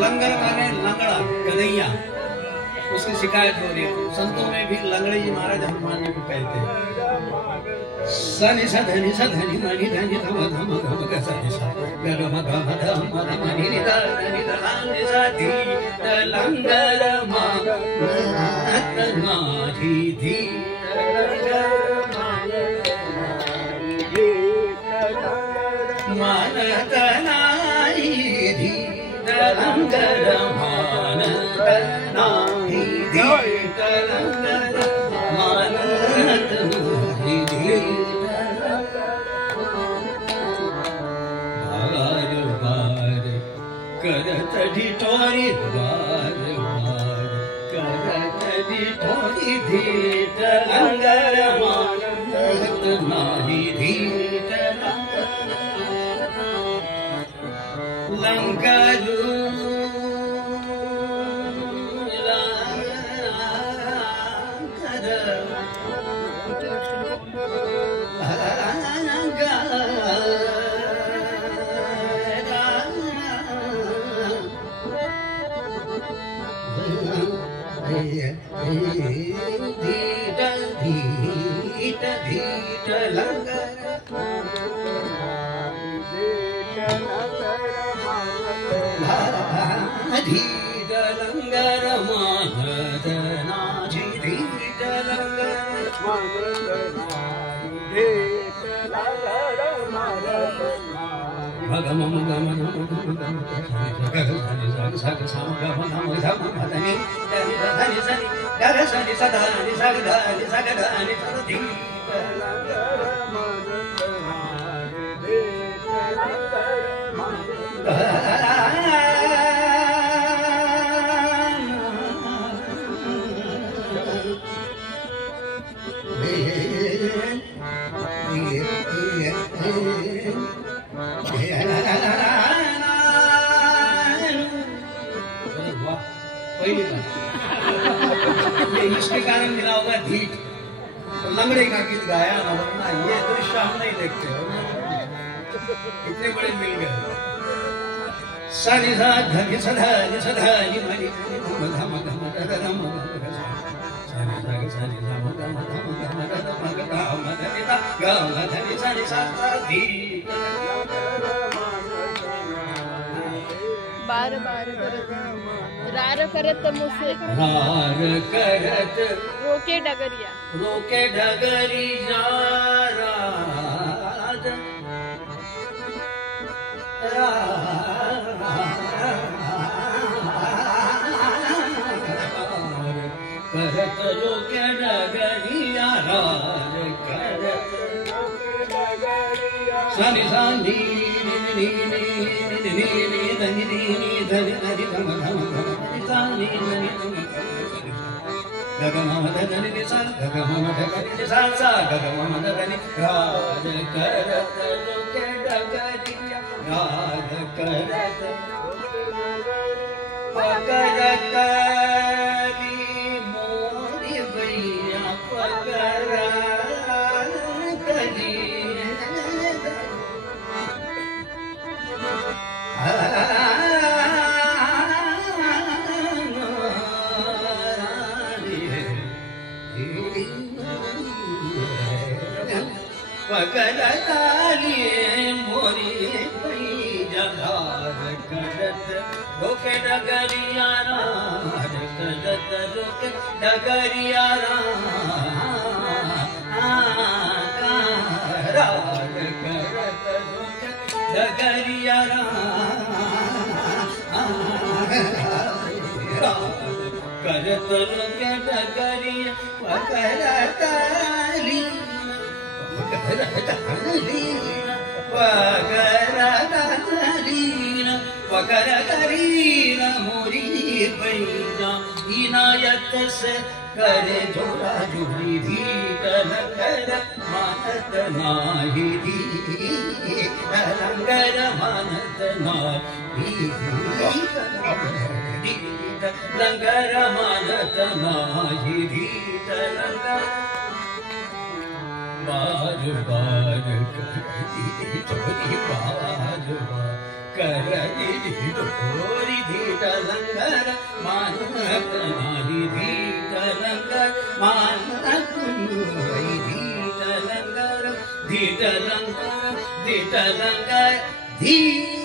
लंगर माने लंगड़ा कन्हैया, उसकी शिकायत हो रही है। संतों में भी लंगड़े जी महाराज हनुमान जी को कहते हैं। सनि सधनि सधनि मणि धनि धम धम धम ग सनि सा ग म ग म ध म ध म नि ध नि ध नि सा धी लंगर मात नाधी धी मानत नारी धी लंगर मानत नारी धी लंगर मानत नारी धी बार बार करत ढिठोरी बार बार करत ढिठोरी धी लंगर मानत नारी धी लंगरू लंगर मानत नाजी धीट इसके कारण मिला होगा धीट, लंगड़े का गीत गाया ना, वरना ये दृश्य हम नहीं देखते हो। इतने बड़े मिल गए। सनि सा धनि सधनि सधनि मणि धम धम धम धम सनि सा धम धम धम धम धनि सा ग धनि सनि सा धी बार बार करत रार करत मुझसे रार करत रोके डगरिया जा राज करत रोके डगरिया राज करत सनि सा नी नी नी नी नी नी धनि नी नी धनि धनि धम धम धम सा नी धनि धम ग म ध धनि नि सा ग म ध धनि नि सा सा ग म ध धनि राज करत लोके डगरिया राज करत पकड़त ली मोरी भैया पकड़त ली पकड़ताली मोरी भैया राज करत रोके डगरिया राज करत रोके डगरिया राज तनु के डगरी वकरताली वकरताली मोरी पैना इनायत से करे जोड़ा जोड़ी धीर लंगर मानत नाही लंगर मानत नाही लंगर मानत नाही लंगर बार बार करती चोरी बार करती चोरी धीर लंगर मानत नाही धीर लंगर मानत नाही धीर लंगर धीर लंगर धीर लंगर धीर